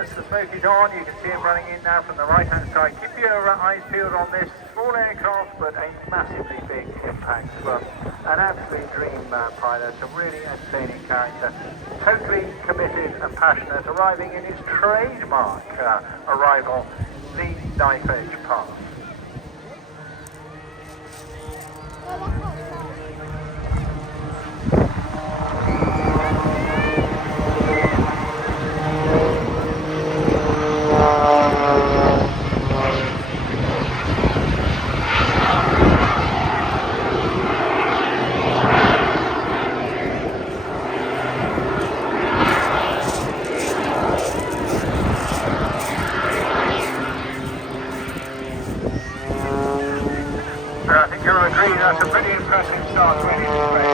as the smoke is on, you can see him running in now from the right-hand side. Keep your eyes peeled on this small aircraft, but a massively big impact from an absolute dream pilot, a really entertaining character, totally committed and passionate, arriving in his trademark arrival, the knife edge pass. I think you'll agree that's a pretty impressive start to any display.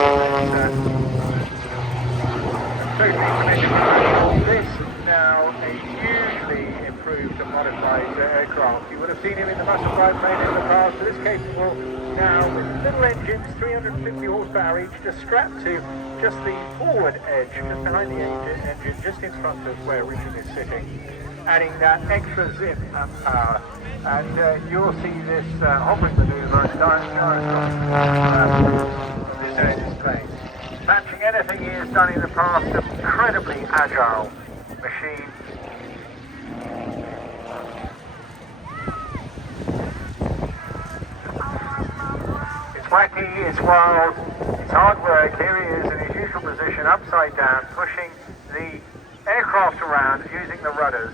Totally committed professional. This now a hugely improved and modified aircraft. You would have seen him in the muscle biplane in the past, but it's capable now with little engines, 350 horsepower each, just strapped to just the forward edge, just behind the engine, just in front of where Richard is sitting, adding that extra zip and power. And you'll see this hovering manoeuvre and gyroscopics on this display. Matching anything he has done in the past, an incredibly agile machine. It's wacky, it's wild, it's hard work. Here he is in his usual position, upside down, pushing the aircraft around using the rudders.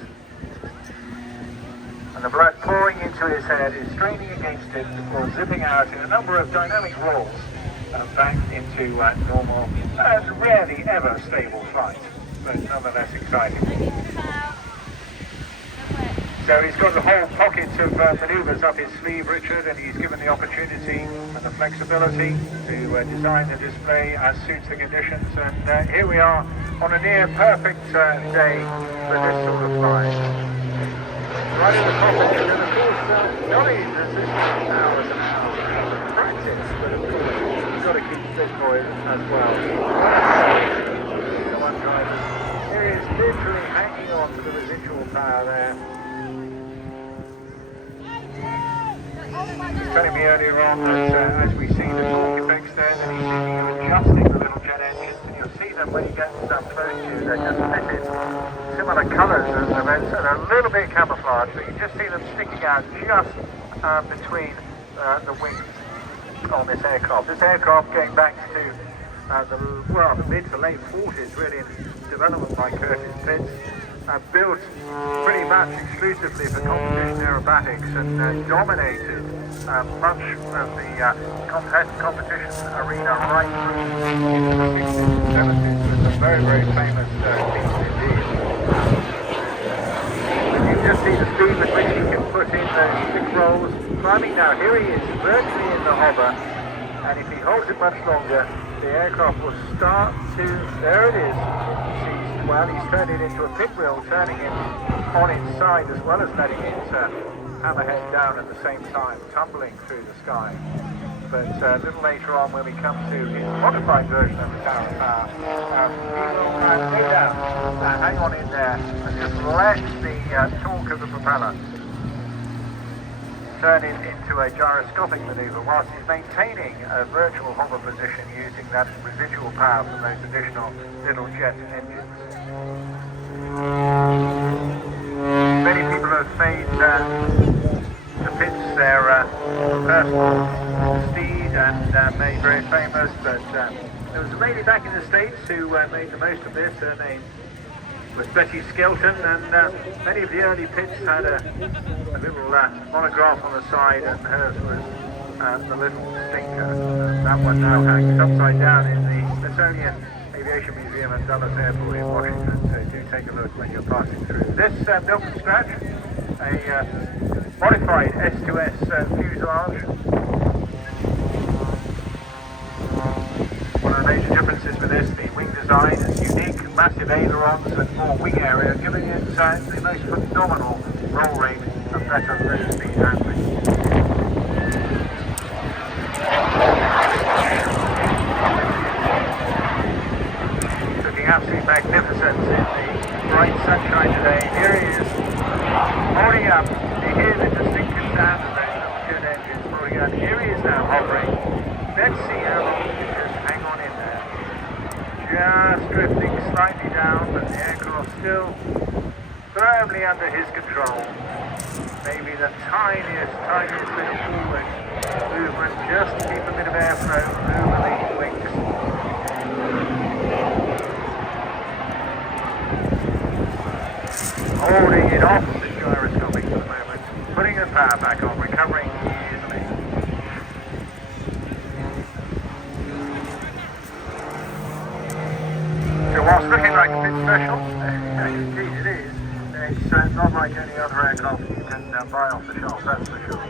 And the blood pouring into his head is straining against it before zipping out in a number of dynamic rolls back into normal, rarely ever stable flight, but nonetheless exciting. So he's got the whole pocket of manoeuvres up his sleeve, Richard, and he's given the opportunity and the flexibility to design the display as suits the conditions. And here we are on a near perfect day for this sort of flying. Right in the cockpit, and of course, not as resistant now as an hour of practice, but of course, you've got to keep fit for it as well. The one driver, here he is literally hanging on to the residual power there. He was telling me earlier on that as we see the torque effects there, that he's thinking of adjusting the little jet engines, and you'll see them when you get stuff close to you, they're just fitted. Similar colours as the reds, and a little bit camouflage, but you just see them sticking out just between the wings on this aircraft. This aircraft going back to the mid to late 40s, really, in development by Curtis Pitts, built pretty much exclusively for competition aerobatics, and dominated much of the competition arena right through into the 60s and 70s with a very, very famous team indeed. You can just see the speed with which he can put in those stick rolls. Climbing now, here he is, virtually in the hover, and if he holds it much longer, the aircraft will start to, there it is, seized. Well, he's turned it into a pinwheel, turning it on its side as well as letting it hammerhead down at the same time, tumbling through the sky. But a little later on, when we come to his modified version of the tower power, he will no doubt hang on in there and just let the torque of the propeller turn it into a gyroscopic manoeuvre whilst he's maintaining a virtual hover position using that residual power from those additional little jet engines. Many people have made the Pitts their personal steed and made very famous, but there was a lady back in the States who made the most of this. Her name was Betty Skelton, and many of the early Pitts had a little monograph on the side, and hers was the little stinker. That one now hangs upside down in the Smithsonian Aviation Museum at Dulles Airport in Washington, so do take a look when you're passing through. This built from scratch, a modified S2S fuselage. One of the major differences with this, the wing design is unique, massive ailerons and more wing area, giving it the most phenomenal roll rate and better low speed handling. Looking absolutely magnificent in the bright sunshine today. Here he is, holding up. You hear the distinctive sound of those little jet engines holding up. Here he is now, hovering. Let's see how long he can just hang on in there. Just drifting slightly down, but the aircraft still firmly under his control. Maybe the tiniest bit of forward movement just to keep a bit of airflow over the wings. Holding it off the gyroscopics at the moment, putting the power back on, recovering easily. So whilst looking like a bit special, indeed it is, it's not like any other aircraft you can buy off the shelf, that's for sure.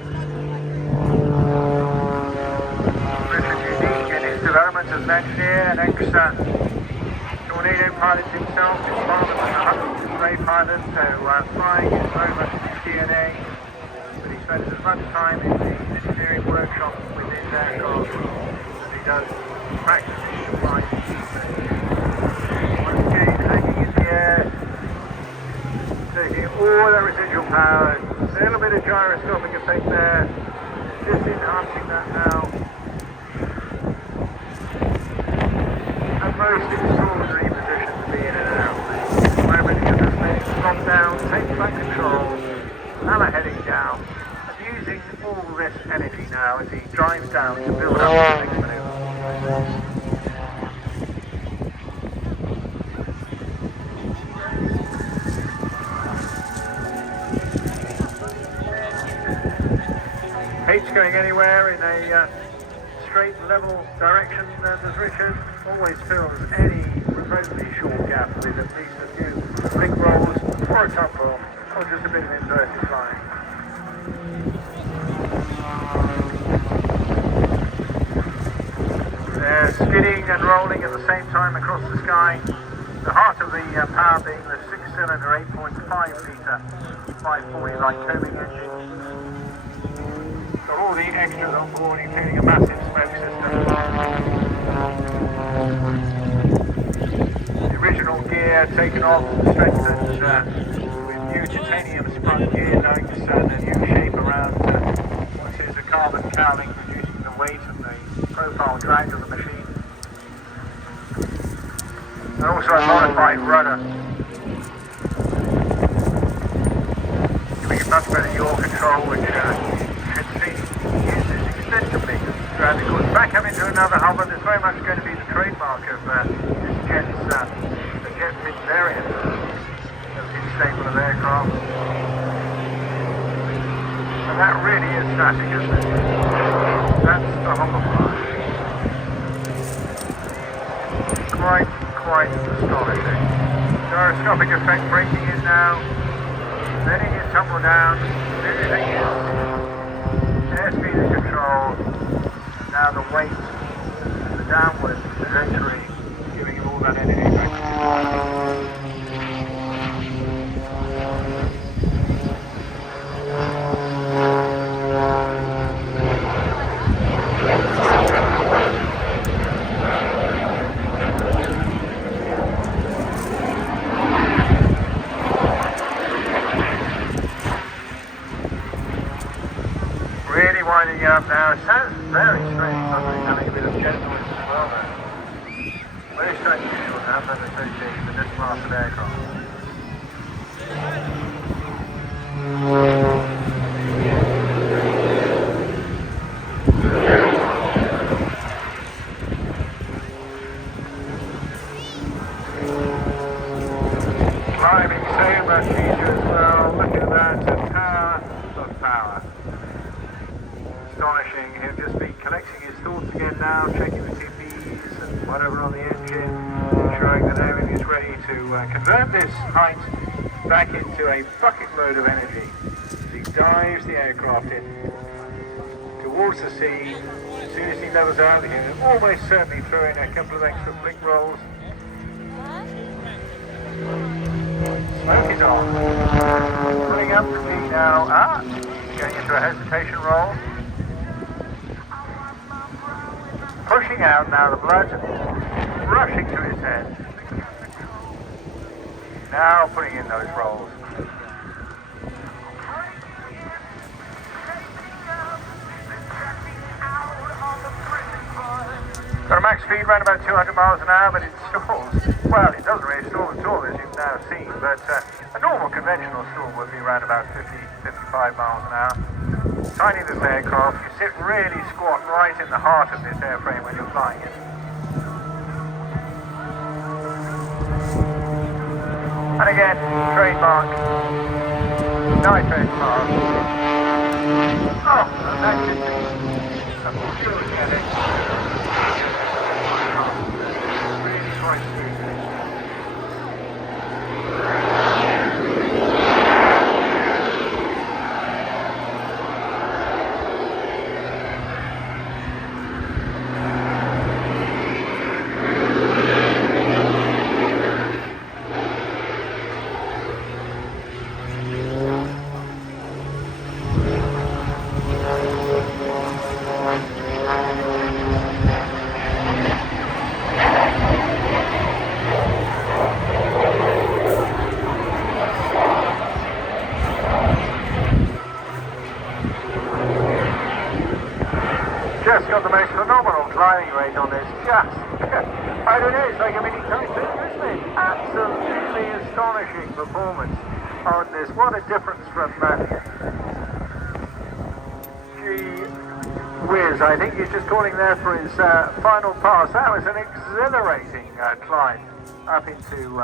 Richard's unique in his development as an engineer and ex-tornado pilot himself. His father was a Midway pilot, so flying is very much his DNA. But he spends as much time in the engineering workshop within aircraft as he does practicing the flight. Once again, hanging in the air, taking all the residual power, a little bit of gyroscopic effect there, just enhancing that now. A most extraordinary position to be in an aeroplane. At the moment you can just let it drop down, take back control, hammer heading down, and using all this energy now as he drives down to build up the next manoeuvre. Hates going anywhere in a straight level direction, as Richard always fills any remotely short gap with at least a few ring rolls or a tumble or just a bit of inverted flying. They're skidding and rolling at the same time across the sky. The heart of the power being the 6-cylinder 8.5 litre 540 Lycoming engine. Got all the extras on board, including a massive smoke system. The original gear taken off, strengthened with new titanium sprung gear lugs and a new shape around what is a carbon cowling, reducing the weight and the profile drag of the machine. And also a modified rudder, giving it much better yaw control, which uses extensively throughout the course. Back up into another hover, there's very much going to be the trademark of this jet's, the jet fit variant of his stable of aircraft. And that really is static, isn't it? That's the hoverfly. Quite astonishing. Gyroscopic effect braking in now, letting it tumble down, losing its airspeed and control, and now the weight, the downward trajectory, giving him all that energy back. Winding up now. It sounds very strange, somebody's having a bit of jet noise as well there. Very unusual to have that associated with this class of aircraft. Climbing so much easier as well. Look at that, the power of power. Astonishing. He'll just be collecting his thoughts again now, checking the TPs and whatever on the engine, ensuring that everything is ready to convert this height back into a bucket load of energy. As he dives the aircraft in towards the sea. As soon as he levels out, he'll almost certainly throw in a couple of extra flick rolls. Smoke is on. Pulling up the speed now. Going into a hesitation roll. Pushing out now, the blood rushing to his head. Now putting in those rolls. Got a max speed around about 200 miles an hour, but it stalls. Well, it doesn't really stall at all, as you've now seen, but a normal conventional stall would be around about 50, 55 miles an hour. Tiny little aircraft, you sit really squat right in the heart of this airframe when you're flying it. And again, trademark, nice red car. Oh, and that should be a full heading. Really quite smooth. Just got the most phenomenal climbing rate on this. Just, I don't know, it's like a mini coaster, isn't it? Absolutely astonishing performance on this. What a difference from gee whiz. I think he's just calling there for his final pass. That was an exhilarating climb up into